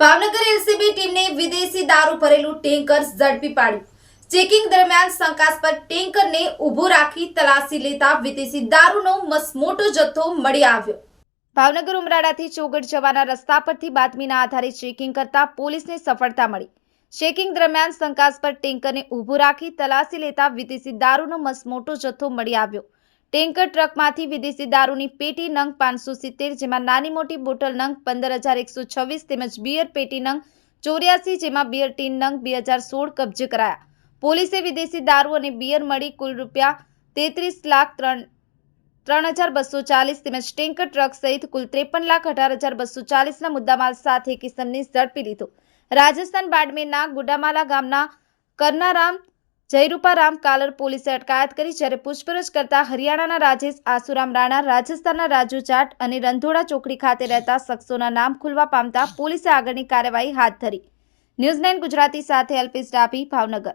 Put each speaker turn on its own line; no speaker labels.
Bhavnagar LCB ટીમને વિદેશી દારૂ ભરેલું ટેન્કર ઝડપી પાડ્યું. ચેકિંગ દરમિયાન શંકાસ્પદ ટેન્કરને ઊભું રાખી તલાશી લેતા વિદેશી દારૂનો મસમોટો જથ્થો મળી આવ્યો. ભાવનગર ઉમરાળાથી ચોગડ જવાના રસ્તા પરથી બાતમીના આધારે ચેકિંગ કરતા પોલીસને સફળતા મળી. ચેકિંગ દરમિયાન શંકાસ્પદ ટેન્કરને ઊભું રાખી તલાશી લેતા વિદેશી દારૂનો મસમોટો જથ્થો મળી આવ્યો. ટેન્કર ટ્રકમાંથી વિદેશી દારૂની પેટી નંગ પાંચસો સિત્તેર, જેમાં નાની મોટી બોટલ નંગ પંદર હજાર એકસો છવ્વીસ તેમજ બિયર પેટી નંગ ચોર્યાસી, જેમાં બિયર ટીન નંગ બે હજાર સોળ કબજે કરાયા. પોલીસે વિદેશી દારૂ અને બિયર મળી કુલ રૂપિયા તેત્રીસ લાખ ત્રણ ત્રણ હજાર બસો ચાલીસ તેમજ ટેન્કર ટ્રક સહિત કુલ ત્રેપન લાખ અઢાર હજાર બસો ચાલીસના મુદ્દામાલ સાથે કિસમની ઝડપી લીધો. રાજસ્થાન બાડમેરના ગુડામાલા ગામના કરનારામ જયરૂપારામ કાલર પોલીસે અટકાયત કરી જ્યારે પૂછપરછ કરતા હરિયાણાના રાજેશ આસુરામ રાણા, રાજસ્થાનના રાજુ જાટ અને રંધોડા ચોકડી ખાતે રહેતા શખ્સોના નામ ખુલવા પામતા પોલીસે આગળની કાર્યવાહી હાથ ધરી. ન્યૂઝ ગુજરાતી સાથે અલ્પેશ ડાભી, ભાવનગર.